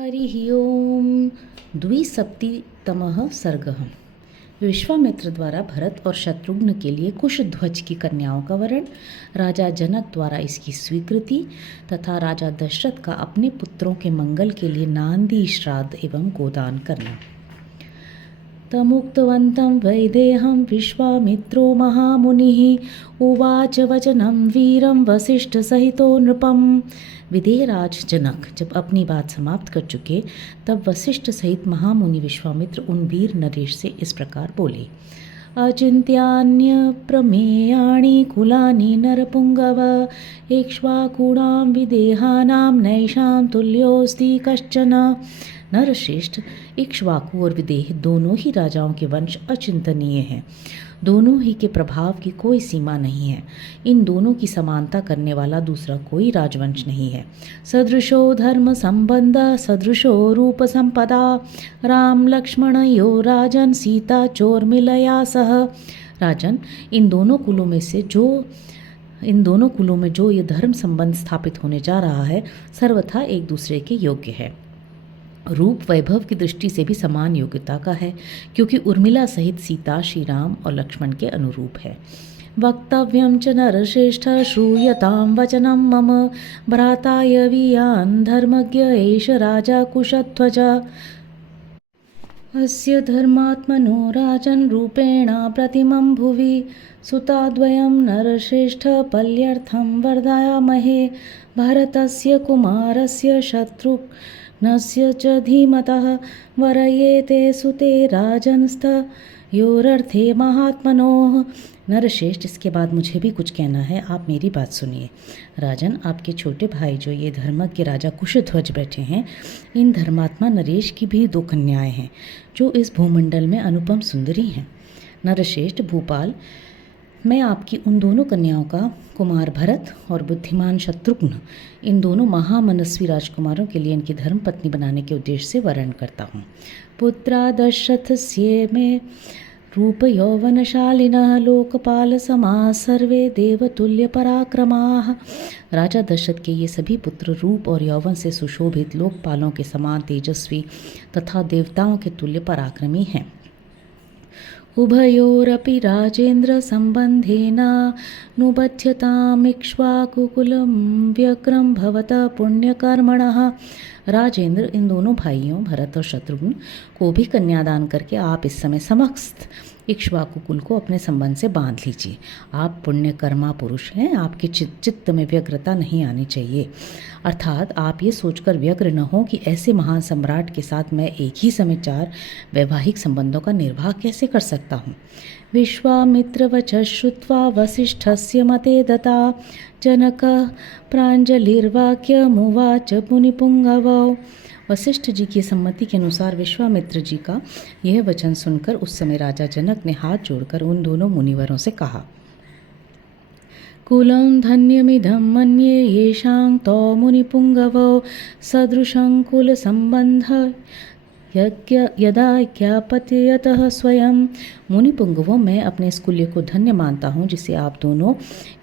हरिः ओम। द्विसप्तितमः सर्गः। विश्वामित्र द्वारा भरत और शत्रुघ्न के लिए कुशध्वज की कन्याओं का वरण, राजा जनक द्वारा इसकी स्वीकृति तथा राजा दशरथ का अपने पुत्रों के मंगल के लिए नांदी श्राद्ध एवं गोदान करना। तमुक्तवन्तं वैदेहं विश्वामित्रो महामुनिः उवाच वचनं वीरं वसिष्ठसहितो नृपम्। विदेहराज जनक जब अपनी बात समाप्त कर चुके तब वशिष्ठ सहित महामुनि विश्वामित्र उन वीर नरेश से इस प्रकार बोले। अचिन्त्यान्य प्रमेयाणि कुलानि नरपुंगव इक्ष्वाकूणां विदेहानां नैषां तुल्योऽस्ति कश्चन। नरश्रेष्ठ, इक्ष्वाकु और विदेह दोनों ही राजाओं के वंश अचिंतनीय हैं। दोनों ही के प्रभाव की कोई सीमा नहीं है। इन दोनों की समानता करने वाला दूसरा कोई राजवंश नहीं है। सदृशो धर्म संबंध सदृशो रूप संपदा राम लक्ष्मण यो राजन सीता चोर्मिलया सह। राजन, इन दोनों कुलों में जो ये धर्म संबंध स्थापित होने जा रहा है सर्वथा एक दूसरे के योग्य है। रूप वैभव की दृष्टि से भी समान योग्यता का है, क्योंकि उर्मिला सहित सीता श्री राम और लक्ष्मण के अनुरूप है। वक्तव्यं च नरश्रेष्ठ श्रूयतां वचनं मम भ्राताय वीयान् धर्मज्ञ एष राजा कुशध्वज। अस्य धर्मात्मनो राजन् रूपेण प्रतिमं भुवि सुताद्वयं नरश्रेष्ठ पल्यर्थं वर्धयामहे भरतस्य कुमारस्य शत्रुघ्नस्य च धीमतः वरयेते सुते राजनस्तयोरर्थे महात्मनोः। नरश्रेष्ठ, इसके बाद मुझे भी कुछ कहना है, आप मेरी बात सुनिए। राजन, आपके छोटे भाई जो ये धर्मज्ञ राजा कुशध्वज बैठे हैं, इन धर्मात्मा नरेश की भी दो कन्याएं हैं जो इस भूमंडल में अनुपम सुंदरी हैं। नरश्रेष्ठ भूपाल, मैं आपकी उन दोनों कन्याओं का कुमार भरत और बुद्धिमान शत्रुघ्न, इन दोनों महामनस्वी राजकुमारों के लिए इनकी धर्म पत्नी बनाने के उद्देश्य से वरण करता हूँ। पुत्रा दशरथस्य में रूप यौवनशालिनः लोकपाल समाः सर्वे देवतुल्य पराक्रमाः। राजा दशरथ के ये सभी पुत्र रूप और यौवन से सुशोभित लोकपालों के समान तेजस्वी तथा देवताओं के तुल्य पराक्रमी हैं। उभयोरपि राजेन्द्र संबंधेनानुबध्यतामिक्ष्वाकुकुलं व्यग्रं भवतः पुण्यकर्मणः। राजेंद्र, इन दोनों भाइयों भरत और शत्रुघ्न को भी कन्यादान करके आप इस समय समस्त इक्ष्वाकु कुल को अपने संबंध से बांध लीजिए। आप पुण्यकर्मा पुरुष हैं, आपके चित्त में व्यग्रता नहीं आनी चाहिए। अर्थात आप ये सोचकर व्यग्र न हो कि ऐसे महान सम्राट के साथ मैं एक ही समय 4 वैवाहिक संबंधों का निर्वाह कैसे कर सकता हूँ। विश्वामित्रवचः श्रुत्वा वसिष्ठस्य मते दता जनकः प्राञ्जलिर्वाक्यमुवाच मुनिपुंगवौ। वशिष्ठ जी की सम्मति के अनुसार विश्वामित्र जी का यह वचन सुनकर उस समय राजा जनक ने हाथ जोड़कर उन दोनों मुनिवरों से कहा। कुलं धन्यमिदं मन्ये येषां तौ मुनिपुंगवौ सदृशं कुलसंबन्धः यदा ज्ञापत्यतः स्वयं। मुनिपुंगवों, मैं अपने इस कुल्य को धन्य मानता हूँ जिसे आप दोनों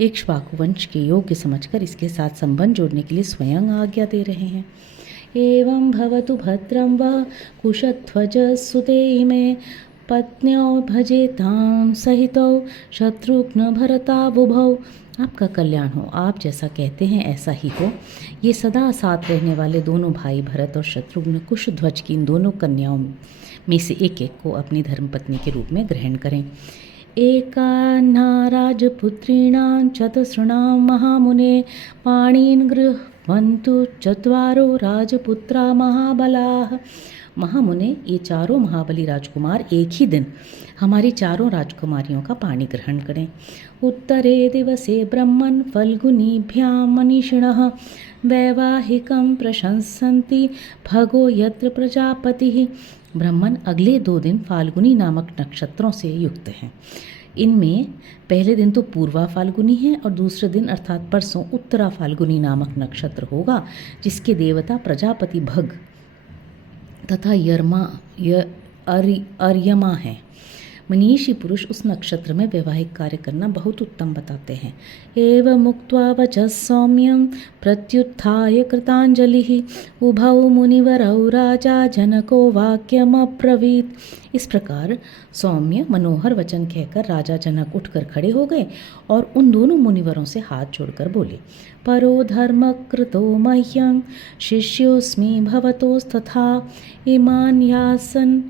इक्ष्वाकु वंश के योग्य समझकर इसके साथ संबंध जोड़ने के लिए स्वयं आज्ञा दे रहे हैं। एवं भवतु भद्रं वः कुशध्वजसुते इमे पत्न्यौ भजेतां सहितौ शत्रुघ्न भरताबुभौ। आपका कल्याण हो, आप जैसा कहते हैं ऐसा ही हो। ये सदा साथ रहने वाले दोनों भाई भरत और शत्रुघ्न कुशध्वज की इन दोनों कन्याओं में से एक को अपनी धर्मपत्नी के रूप में ग्रहण करें। एकान्ना राजपुत्रीणां चतुर्षॄणां महामुने पाणीन् गृह्णन्तु चत्वारो राजपुत्रा महाबलाः। महामुने, ये चारों महाबली राजकुमार एक ही दिन हमारी चारों राजकुमारियों का पाणी ग्रहण करें। उत्तरे दिवसे ब्रह्मन् फल्गुनीभ्यां मनीषिणः वैवाहिकं प्रशंसन्ति भगो यत्र प्रजापतिः। ब्रह्मन अगले 2 दिन फाल्गुनी नामक नक्षत्रों से युक्त हैं। इनमें पहले दिन तो पूर्वा फाल्गुनी है और दूसरे दिन अर्थात परसों उत्तरा फाल्गुनी नामक नक्षत्र होगा, जिसके देवता प्रजापति भग तथा अर्यमा हैं। मनीषी पुरुष उस नक्षत्र में वैवाहिक कार्य करना बहुत उत्तम बताते हैं। एवं मुक्त्वा वचः सौम्यं प्रत्युत्थाय कृतांजलिः उभौ मुनिवरौ राजा जनको वाक्यमब्रवीत्। इस प्रकार सौम्य मनोहर वचन कहकर राजा जनक उठकर खड़े हो गए और उन दोनों मुनिवरों से हाथ जोड़कर बोले, परो धर्मकृतो मह्यं शिष्योऽस्मि भवतोस्तथा इमान् यासन्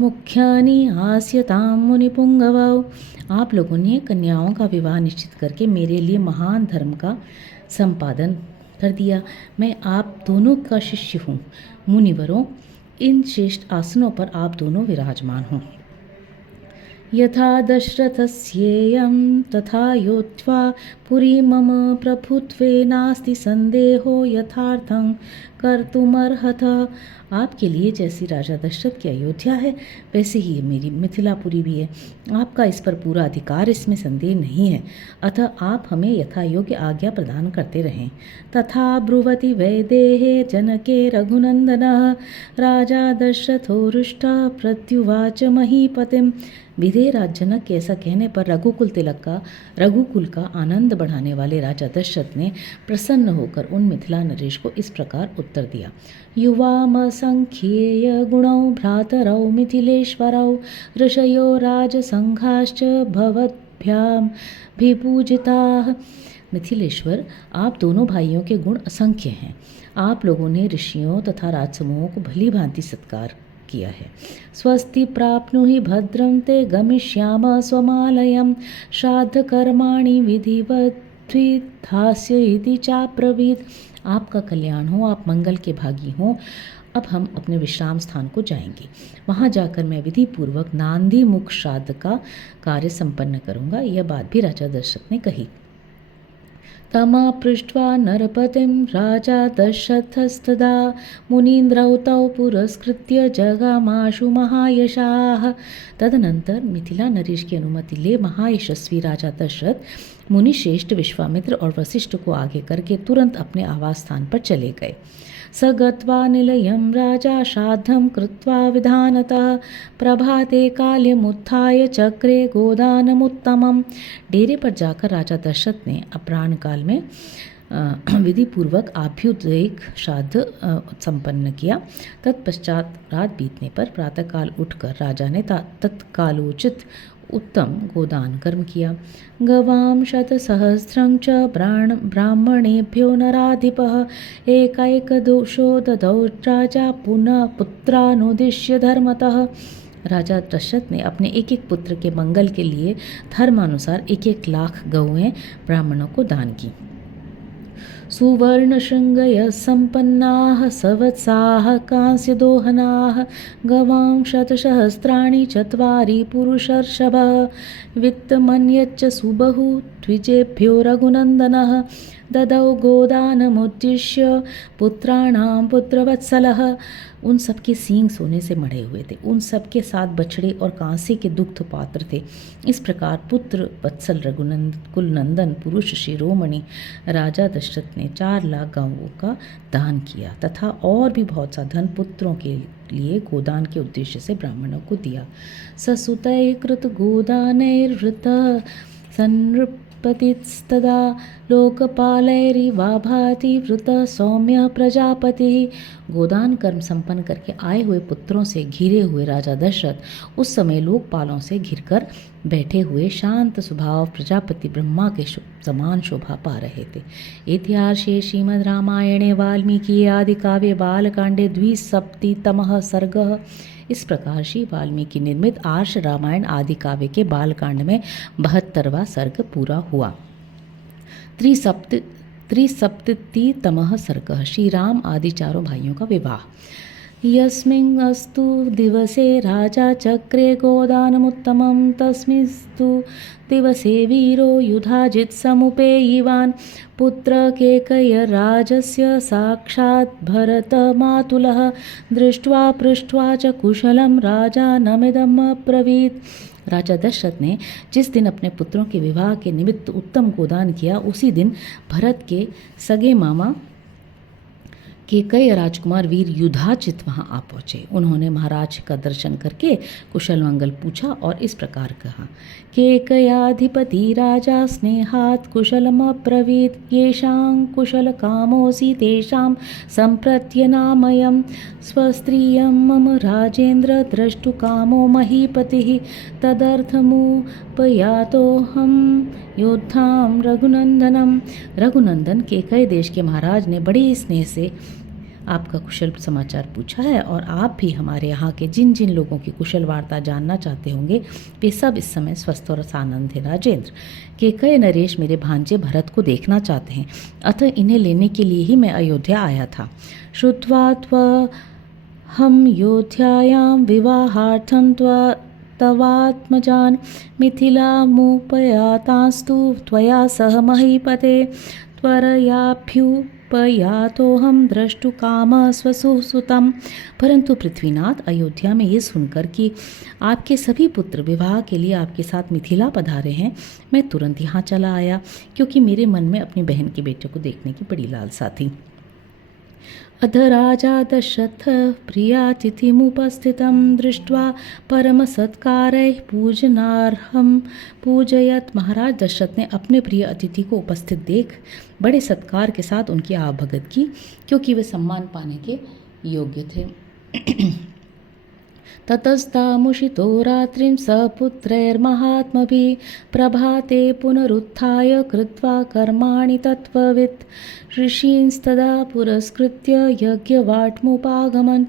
मुख्यानि आस्यतां मुनिपुंगवौ। आप लोगों ने कन्याओं का विवाह निश्चित करके मेरे लिए महान धर्म का संपादन कर दिया। मैं आप दोनों का शिष्य हूँ। मुनिवरों, इन श्रेष्ठ आसनों पर आप दोनों विराजमान हों। यथा दशरथस्येयं तथा योत्वा पुरी मम प्रभुत्वे नास्ति संदेहो यथार्थं कर्तुमर्हत। आपके लिए जैसी राजा दशरथ की अयोध्या है वैसे ही मेरी मिथिलापुरी भी है। आपका इस पर पूरा अधिकार, इसमें संदेह नहीं है। अतः आप हमें यथा योग्य आज्ञा प्रदान करते रहें। तथा ब्रुवति वैदेहे जनके रघुनंदनः राजा दशरथो रुष्टः प्रत्युवाच महीपतिम्। विधेयराज जनक के ऐसा कहने पर रघुकुल का आनंद बढ़ाने वाले राजा दशरथ ने प्रसन्न होकर उन मिथिला नरेश को इस प्रकार उत्तर दिया। युवामसंख्येय गुणौ भ्रातरौ मिथिलेश्वरौ ऋषयो राजसंघाश्च भवद्भ्याम विपूजिताः। मिथिलेश्वर, आप दोनों भाइयों के गुण असंख्य हैं। आप लोगों ने ऋषियों तथा राजसमूहों को भली भांति सत्कार किया है। स्वस्ति प्राप्नुहि भद्रं ते गमिष्याम स्वमालयं श्राद्ध कर्माणि विधिवद्विधास्य इति चाब्रवीत्। आपका कल्याण हो, आप मंगल के भागी हों। अब हम अपने विश्राम स्थान को जाएंगे। वहां जाकर मैं विधि पूर्वक नांदी मुख श्राद्ध का कार्य संपन्न करूंगा। यह बात भी राजा दशरथ ने कही। तमा पृष्ट्वा नरपतिं राजा दशरथस्तदा मुनीन्द्रौ तौ पुरस्कृत्य जगामाशु महायशाः। तदनंतर मिथिला नरेश की अनुमति ले महायशस्वी राजा दशरथ मुनिश्रेष्ठ विश्वामित्र और वशिष्ठ को आगे करके तुरंत अपने आवास स्थान पर चले गए। स गत्वा निलयं राजा श्राद्धं कृत्वा विधानतः प्रभाते काल्यमुत्थाय चक्रे गोदानमुत्तमम्। डेरे पर जाकर राजा दशरथ ने अपराह्न काल में विधि पूर्वक आभ्युदयिक श्राद्ध संपन्न किया। तत्पश्चात रात बीतने पर प्रातःकाल उठकर राजा ने तत्कालोचित उत्तम गोदान कर्म किया। गवां शतसहस्रं च ब्राह्मणेभ्यो नराधिपः एकैकदोषो ददौ राजा पुनः पुत्रानुदिश्य धर्मतः। राजा दशरथ ने अपने एक एक पुत्र के मंगल के लिए धर्मानुसार 1-1 लाख गौएं ब्राह्मणों को दान की। सुवर्णशृंगय संपन्नाः सवत्साः कांस्यदोहनाः गवां शतसहस्राणि चत्वारि पुरुषर्षभः वित्तमन्यच्च सुबहु द्विजेभ्यो रघुनंदनः ददौ गोदानमुद्दिश्य पुत्राणां पुत्रवत्सलः। उन सबके सींग सोने से मढ़े हुए थे। उन सबके 7 बछड़े और कांसे के दुग्ध पात्र थे। इस प्रकार पुत्र वत्सल कुलनंदन पुरुष शिरोमणि राजा दशरथ ने 4 लाख गांवों का दान किया तथा और भी बहुत सा धन पुत्रों के लिए गोदान के उद्देश्य से ब्राह्मणों को दिया। ससुतै कृत गोदानैर्वृत संनृपतिस्तदा लोकपालैरिवा भाति वृत सौम्य प्रजापति। गोदान कर्म संपन्न करके आए हुए पुत्रों से घिरे हुए राजा दशरथ उस समय लोकपालों से घिरकर बैठे हुए शांत स्वभाव प्रजापति ब्रह्मा के समान शोभा पा रहे थे। इतिहासे श्रीमद् रामायणे वाल्मीकि आदि काव्य बालकांडे 270तमः सर्गः। इस प्रकार श्री वाल्मीकि निर्मित आर्ष रामायण आदि काव्य के बालकांड में 72वां सर्ग पूरा हुआ। 370तमः सर्गः। श्री राम आदि चारों भाइयों का विवाह। यस्मिन् अस्तु दिवसे राजा चक्रे गोदानमुत्तमं तस्मिंस्तु दिवसे वीरो युधाजित् समुपेयिवान् पुत्र केकयराजस्य साक्षात् भरतमातुलः दृष्ट्वा पृष्ट्वा च कुशलं राजा नमिदम् अब्रवीत्। राजा दशरथ ने जिस दिन अपने पुत्रों के विवाह के निमित्त उत्तम गोदान किया उसी दिन भरत के सगे मामा कि कई राजकुमार वीर युधाचित वहां आ पहुँचे। उन्होंने महाराज का दर्शन करके कुशल मंगल पूछा और इस प्रकार कहा कि कयाधिपति राजा स्नेहात् कुशलमब्रवीत् येषां कुशल कामोऽसि तेषां सम्प्रत्यनामयं स्वस्त्रियं मम राजेन्द्र द्रष्टुकामो महीपतिः तदर्थमुपयातोऽहं योद्धां रघुनंदनम। रघुनंदन, केकय देश के महाराज ने बड़े स्नेह से आपका कुशल समाचार पूछा है और आप भी हमारे यहाँ के जिन जिन लोगों की कुशल वार्ता जानना चाहते होंगे वे सब इस समय स्वस्थ और सानंद है। राजेंद्र, केकय नरेश मेरे भांजे भरत को देखना चाहते हैं, अतः इन्हें लेने के लिए ही मैं अयोध्या आया था। श्रुत्वा त्वहं योध्यायां विवाहार्थं तवात्मजान् मिथिलामुपयातास्तु त्वया सह महीपते त्वरयाभ्युपयातोऽहं द्रष्टुकामः स्वसुसुतं। परंतु पृथ्वीनाथ, अयोध्या में ये सुनकर कि आपके सभी पुत्र विवाह के लिए आपके साथ मिथिला पधारे हैं, मैं तुरंत यहाँ चला आया, क्योंकि मेरे मन में अपनी बहन के बेटे को देखने की बड़ी लालसा थी। अध राजा दशरथ प्रियातिथिमुपस्थितं दृष्ट्वा परमसत्कारैः पूजनार्हं पूजयत। महाराज दशरथ ने अपने प्रिय अतिथि को उपस्थित देख बड़े सत्कार के साथ उनकी आवभगत की, क्योंकि वे सम्मान पाने के योग्य थे। ततस्तामुषितो रात्रिं सपुत्रैर्महात्मभिः प्रभाते पुनरुत्थाय कृत्वा कर्माणि तत्त्ववित् ऋषींस्तदा पुरस्कृत्य यज्ञवाट्मुपागमन्।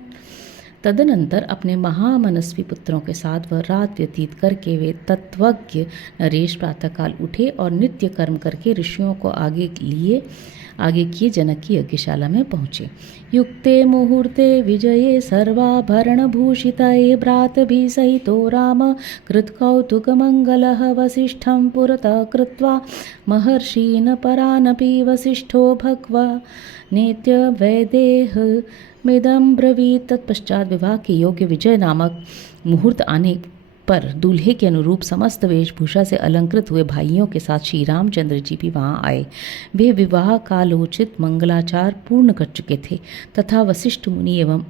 तदनंतर अपने महामनस्वी पुत्रों के साथ वह रात व्यतीत करके वे तत्वज्ञ नरेश प्रातःकाल उठे और नित्य कर्म करके ऋषियों को आगे किए जनक की यज्ञशाला में पहुँचे। युक्ते मुहूर्ते विजये सर्वाभरणभूषितये भ्रातभिः सहितो राम कृत्कौतुकमङ्गलः वसिष्ठं पुरतः कृत्वा महर्षीन् परानपि वसिष्ठो भगवा नेत्य वैदेहमिदं ब्रवीत्। तत्पश्चात विवाह के योग्य विजय नामक मुहूर्त आने पर दूल्हे के अनुरूप समस्त वेशभूषा से अलंकृत हुए भाइयों के साथ श्री रामचंद्र जी भी वहां आए। वे विवाह कालोचित मंगलाचार पूर्ण कर चुके थे तथा वशिष्ठ मुनि एवं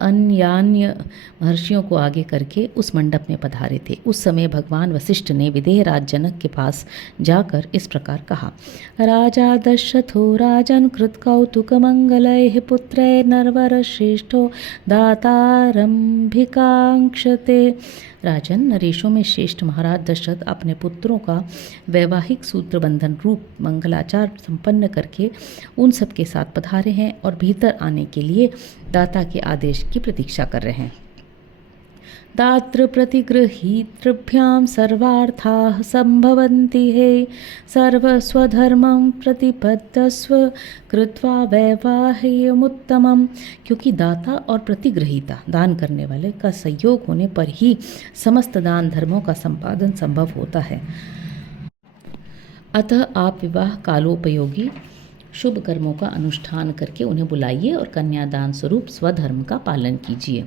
अन्यान्य महर्षियों को आगे करके उस मंडप में पधारे थे। उस समय भगवान वशिष्ठ ने विदेहराज जनक के पास जाकर इस प्रकार कहा। राजा दशरथो राजन् कृत्कौतुकमङ्गलैः पुत्रैर्नरवरश्रेष्ठो दातारंभिकांक्षते। राजन, नरेशों में श्रेष्ठ महाराज दशरथ अपने पुत्रों का वैवाहिक सूत्र बंधन रूप मंगलाचार संपन्न करके उन सब के साथ पधारे हैं और भीतर आने के लिए दाता के आदेश की प्रतीक्षा कर रहे हैं। दात्र प्रतिगृहीतृभ्यां सर्वार्थाः संभवन्ति हे सर्वस्वधर्मं प्रतिपद्यस्व कृत्वा वैवाहिकमुत्तमम्। क्योंकि दाता और प्रतिगृहीता दान करने वाले का सहयोग होने पर ही समस्त दान धर्मों का संपादन संभव होता है। अतः आप विवाह कालोपयोगी शुभ कर्मों का अनुष्ठान करके उन्हें बुलाइए और कन्यादान स्वरूप स्वधर्म का पालन कीजिए।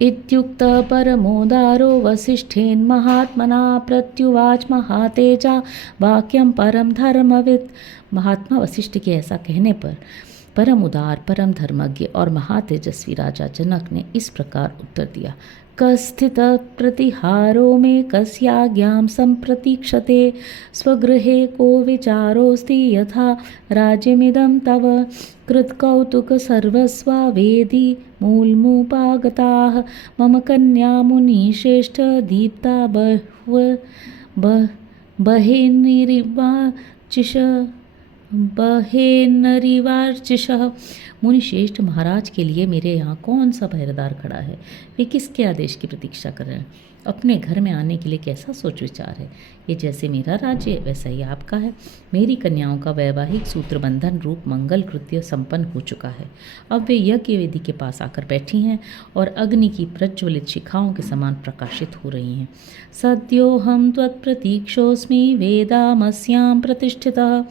इत्युक्तः परमोदारो वसिष्ठेन महात्मना प्रत्युवाच महातेजा वाक्यम परम धर्मवित्। महात्मा वशिष्ठ के ऐसा कहने पर परम उदार, परम धर्मज्ञ और महातेजस्वी राजा जनक ने इस प्रकार उत्तर दिया। कस्थित प्रतिहारो में कस्याज्ञां संप्रतीक्षते स्वगृहे को विचारोस्ति यथा राज्यमिदं तव कृत्कौतुक सर्वस्वा वेदी मूलमुपागताः मम कन्या मुनिश्रेष्ठ दीप्ता बहेन्नरिवार्चिषः। मुनिश्रेष्ठ, महाराज के लिए मेरे यहाँ कौन सा पहरेदार खड़ा है? वे किसके आदेश की प्रतीक्षा कर रहे हैं? अपने घर में आने के लिए कैसा सोच विचार है? ये जैसे मेरा राज्य है वैसा ही आपका है। मेरी कन्याओं का वैवाहिक सूत्र बंधन रूप मंगल कृत्य संपन्न हो चुका है। अब वे यज्ञ वेदी के पास आकर बैठी हैं और अग्नि की प्रज्वलित शिखाओं के समान प्रकाशित हो रही हैं। सद्योऽहं त्वत्प्रतीक्षोऽस्मि वेदामस्यां प्रतिष्ठितः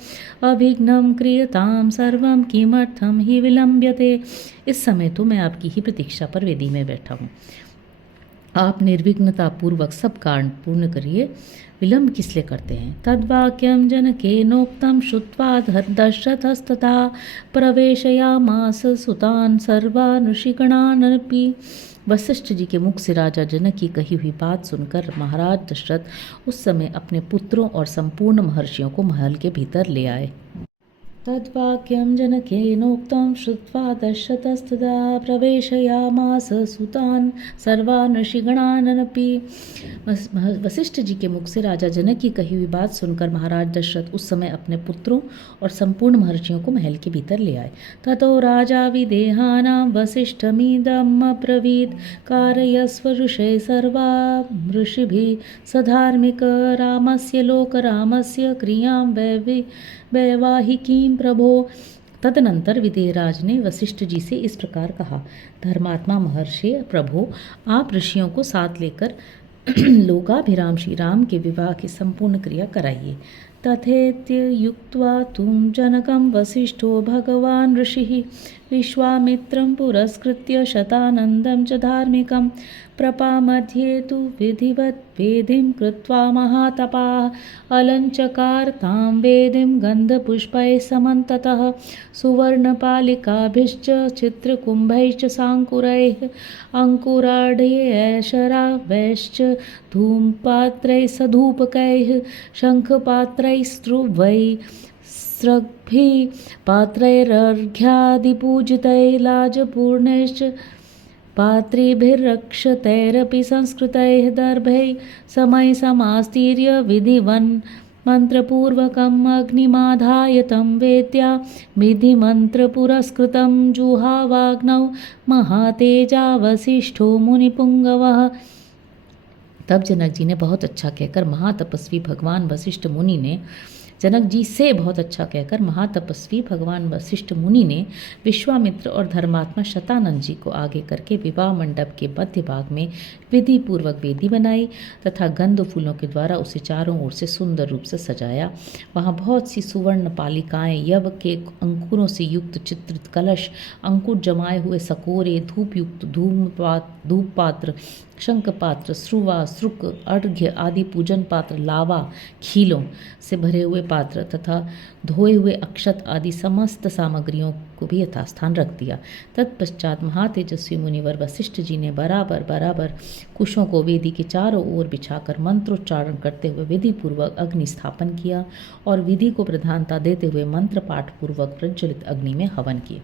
अविघ्नं क्रियतां सर्वं किमर्थं हि विलम्ब्यते। इस समय तो मैं आपकी ही प्रतीक्षा पर वेदी में बैठा हूँ। आप निर्विघ्नता पूर्वक सब कारण पूर्ण करिए, विलंब किस लिए करते हैं। तद्वाक्यम जनकेनोक्तम श्रुत्वा दशरथस्तथा प्रवेशयामास सुतान सर्वान् ऋषिगणानपि। वशिष्ठ जी के मुख से राजा जनक की कही हुई बात सुनकर महाराज दशरथ उस समय अपने पुत्रों और संपूर्ण महर्षियों को महल के भीतर ले आए। तद्वाक्यं जनकेनोक्तं श्रुत्वा दशरथस्तदा प्रवेशयामास सुतान् सर्वान् ऋषिगणानपि। वशिष्ठ जी के मुख से राजा जनक की कही हुई बात सुनकर महाराज दशरथ उस समय अपने पुत्रों और संपूर्ण महर्षियों को महल के भीतर ले आए। ततो राजा विदेहानां वसिष्ठमिदम् अब्रवीत् कारयस्व ऋषे सर्वा ऋषिभिः सधार्मिक रामस्य लोकरामस्य क्रियां वैवाहिकीं प्रभो। तदनंतर विदेहराज ने वशिष्ठ जी से इस प्रकार कहा, धर्मात्मा महर्षि प्रभो, आप ऋषियों को साथ लेकर लोकाभिराम श्री राम के विवाह की संपूर्ण क्रिया कराइए। तथेत्य युक्त्वा तुम जनकं वसिष्ठो भगवान् ऋषिः विश्वामित्रं पुरस्कृत्य शतानन्दं च धार्मिकं प्रपामध्ये तु विधिवत् वेदिं कृत्वा महातपाः अलञ्चकार तां वेदिं गन्धपुष्पैः समन्ततः सुवर्णपालिकाभिश्च चित्रकुम्भैश्च साङ्कुरैः अङ्कुराढ्यैशरावैश्च धूमपात्रैः सधूपकैः शङ्खपात्रैः स्रुवैः स्रग्भिः पात्रैरर्घ्यादिपूजितैः लाजपूर्णैश्च पात्रेभिरक्षतैरपि संस्कृतैः दर्भैः समयसमास्तीर्य विधिवन् मन्त्रपूर्वकम् अग्निमाधाय तं वेद्या विधिमन्त्रपुरस्कृतं जुहावाग्नौ महातेजा वसिष्ठो मुनिपुङ्गवः। तब जनक जी ने बहुत अच्छा कहकर महातपस्वी भगवान वशिष्ठ मुनि ने विश्वामित्र और धर्मात्मा शतानंद जी को आगे करके विवाह मंडप के मध्य भाग में विधि पूर्वक वेदी बनाई तथा गंध फूलों के द्वारा उसे चारों ओर से सुंदर रूप से सजाया। वहाँ बहुत सी सुवर्ण पालिकाएं, यव के अंकुरों से युक्त चित्रित कलश, अंकुर जमाए हुए सकोरे, धूप युक्त धूप पात्र, शंख पात्र, श्रुवा, श्रुक, अर्घ्य आदि पूजन पात्र, लावा, खीलों से भरे हुए पात्र तथा धोए हुए अक्षत आदि समस्त सामग्रियों को भी यथास्थान रख दिया। तत्पश्चात महातेजस्वी मुनिवर वशिष्ठ जी ने बराबर कुशों को वेदी के चारों ओर बिछाकर मंत्रोच्चारण करते हुए विधि पूर्वक अग्नि स्थापन किया और विधि को प्रधानता देते हुए मंत्र पाठ पूर्वक प्रज्वलित अग्नि में हवन किया।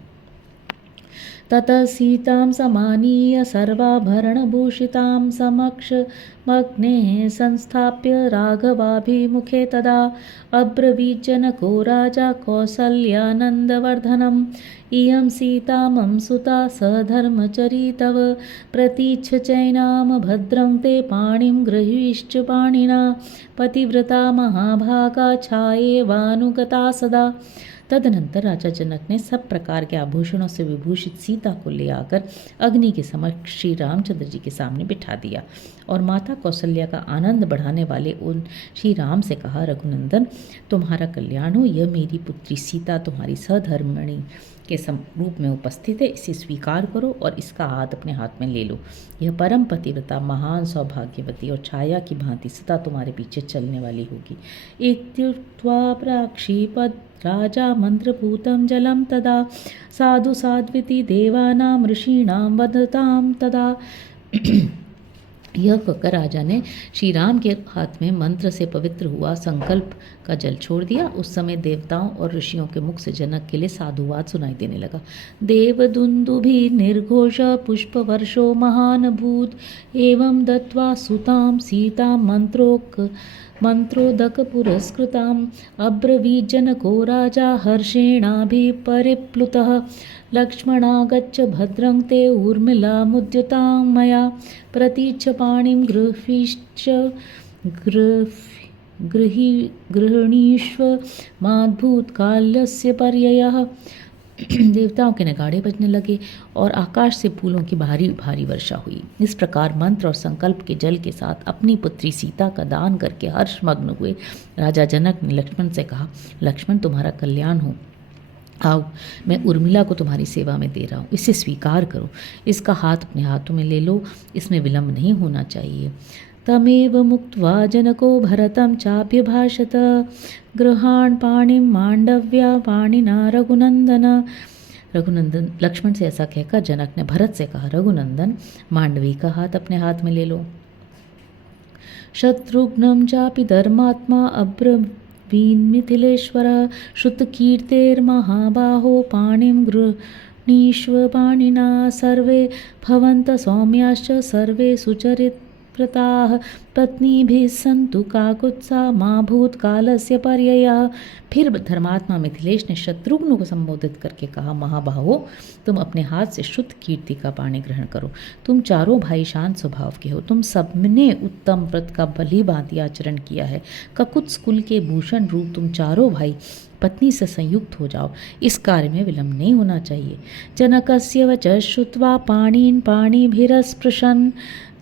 ततः सीतां समानीय सर्वाभरणभूषितां समक्षमग्नेः संस्थाप्य राघवाभिमुखे तदा अब्रवीज्जनको राजा कौसल्यानन्दवर्धनम् इयं सीता मम सुता सधर्मचरी तव प्रतीच्छ चैनां भद्रं ते पाणिं गृहीश्च पाणिना पतिव्रता महाभागा छायेवानुगता सदा। तदनंतर राजा जनक ने सब प्रकार के आभूषणों से विभूषित सीता को ले आकर अग्नि के समक्ष श्री रामचंद्र जी के सामने बिठा दिया और माता कौशल्या का आनंद बढ़ाने वाले उन श्री राम से कहा, रघुनंदन, तुम्हारा कल्याण हो। यह मेरी पुत्री सीता तुम्हारी सधर्मणि के रूप में उपस्थित है, इसे स्वीकार करो और इसका हाथ अपने हाथ में ले लो। यह परम पतिव्रता, महान सौभाग्यवती और छाया की भांति सदा तुम्हारे पीछे चलने वाली होगी। इत्युक्त्वा प्राक्षीपद राजा मंत्रभूतं जलं तदा साधु साध्विति देवानां ऋषीणां वदतां तदा। यह कहकर राजा ने श्री राम के हाथ में मंत्र से पवित्र हुआ संकल्प का जल छोड़ दिया। उस समय देवताओं और ऋषियों के मुख से जनक के लिए साधुवाद सुनाई देने लगा। देवदुन्दुभि निर्घोष पुष्प वर्षो महान भूत एवं दत्वा सुतां सीतां मंत्रोदक पुरस्कृताम् अब्रवीज्जनको राजा हर्षेणाभिपरिप्लुतः लक्ष्मणागच्छ भद्रं ते ऊर्मिलामुद्यतां मया प्रतीच्छ पाणिं गृहीष्व माद्भूतकाल्यस्य पर्ययः। देवताओं के नगाड़े बजने लगे और आकाश से फूलों की भारी भारी वर्षा हुई। इस प्रकार मंत्र और संकल्प के जल के साथ अपनी पुत्री सीता का दान करके हर्षमग्न हुए राजा जनक ने लक्ष्मण से कहा, लक्ष्मण, तुम्हारा कल्याण हो। आओ, मैं उर्मिला को तुम्हारी सेवा में दे रहा हूँ, इसे स्वीकार करो, इसका हाथ अपने हाथों में ले लो, इसमें विलम्ब नहीं होना चाहिए। तमेव मुक्त्वा जनको भरतं चाप्यभाषत गृहाण पाणिं मांडव्या पाणिना रघुनंदन। रघुनंदन लक्ष्मण से ऐसा कहकर जनक ने भरत से कहा, रघुनंदन मांडवी का हाथ अपने हाथ में ले लो। शत्रुघ्नं चापि धर्मात्मा अब्रवीन्मिथिलेश्वर श्रुतकीर्तेर्महाबाहो पाणिं गृह्णीष्व पाणिना सर्वे भवन्तः सौम्याश्च सर्वे सुचरितव्रताः पत्नीभिः सन्तु काकुत्सा मा भूतकालस्य पर्ययः। फिर धर्मात्मा मिथिलेश ने शत्रुघ्न को संबोधित करके कहा, महाबाहो तुम अपने हाथ से शुद्ध कीर्ति का पानी ग्रहण करो। तुम चारों भाई शांत स्वभाव के हो, तुम सबने उत्तम व्रत का भली भांति आचरण किया है। ककुत्स कुल के भूषण रूप तुम चारों भाई पत्नी से संयुक्त हो जाओ, इस कार्य में विलम्ब नहीं होना चाहिए। जनकस्य वचः श्रुत्वा पाणीन् पाणिभिरस्पृशन्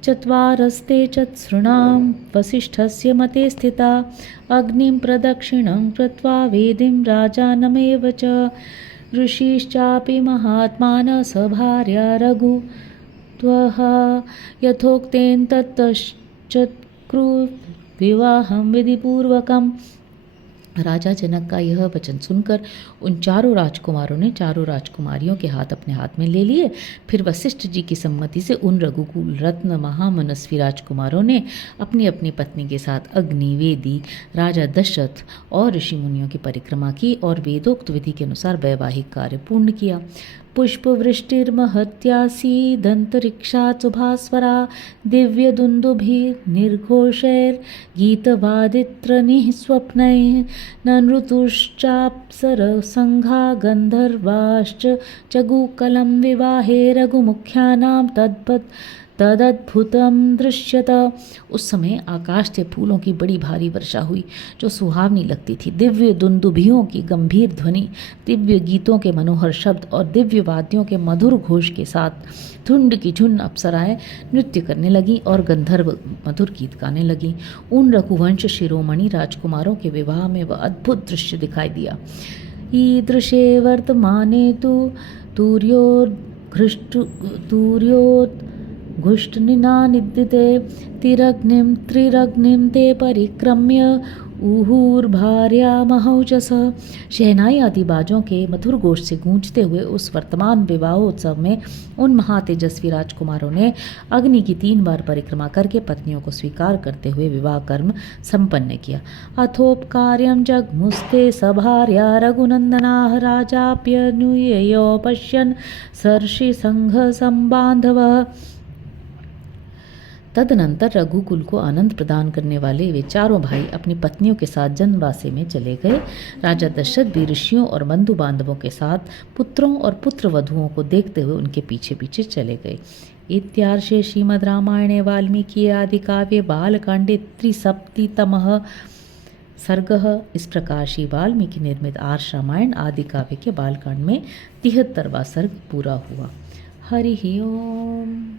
चत्वारस्ते चतसृणां वसिष्ठस्य मते स्थिता अग्निं प्रदक्षिणं कृत्वा वेदिं राजानमेव च ऋषिश्चापि महात्मानः सभार्या रघुत्वः यथोक्तेन ततश्चक्रुः विवाहं विधिपूर्वकम्। राजा जनक का यह वचन सुनकर उन चारों राजकुमारों ने चारों राजकुमारियों के हाथ अपने हाथ में ले लिए। फिर वशिष्ठ जी की सम्मति से उन रघुकुल रत्न महामनस्वी राजकुमारों ने अपनी अपनी पत्नी के साथ अग्नि, वेदी, राजा दशरथ और ऋषि मुनियों की परिक्रमा की और वेदोक्त विधि के अनुसार वैवाहिक कार्य पूर्ण किया। पुष्पवृष्टिर्महत्यासीदन्तरिक्षा शुभास्वरा दिव्यदुन्दुभिर्निर्घोषैर्गीतवादित्रनिःस्वप्नैः ननृतुश्चाप्सरसङ्घा गन्धर्वाश्च जगुकलं विवाहे रघुमुख्यानां तदद्भुतम दृश्यत। उस समय आकाश से फूलों की बड़ी भारी वर्षा हुई जो सुहावनी लगती थी। दिव्य दुंदुभियों की गंभीर ध्वनि, दिव्य गीतों के मनोहर शब्द और दिव्य वाद्यों के मधुर घोष के साथ झुंड की झुंड अप्सराएं नृत्य करने लगी और गंधर्व मधुर गीत गाने लगी। उन रघुवंश शिरोमणि राजकुमारों के विवाह में वह अद्भुत दृश्य दिखाई दिया। ईदृशे वर्तमाने तु घुष्टनिनानिद्यते तिरग्निं त्रिरग्निं ते परिक्रम्य ऊहुर्भार्या महौजस। शहनाई आदि बाजों के मधुर घोष से गूंजते हुए उस वर्तमान विवाहोत्सव में उन महातेजस्वी राजकुमारों ने अग्नि की 3 बार परिक्रमा करके पत्नियों को स्वीकार करते हुए विवाह कर्म संपन्न किया। अथोपकार्यं जगमुस्ते सभार्या रघुनंदनाः राजाप्यनुययो पश्यन् सर्षि संघ संबांधवः। तदनंतर रघुकुल को आनंद प्रदान करने वाले वे चारों भाई अपनी पत्नियों के साथ जनवासे में चले गए। राजा दशरथ भी ऋषियों और बंधु बांधवों के साथ पुत्रों और पुत्र वधुओं को देखते हुए उनके पीछे पीछे चले गए। इत्यार्षे श्रीमद् रामायणे वाल्मीकि आदि काव्ये बालकांडे 73तमः सर्गः। इस प्रकार श्री वाल्मीकि निर्मित आर्ष रामायण आदि काव्य के बालकांड में 73वां सर्ग पूरा हुआ। हरि ओम।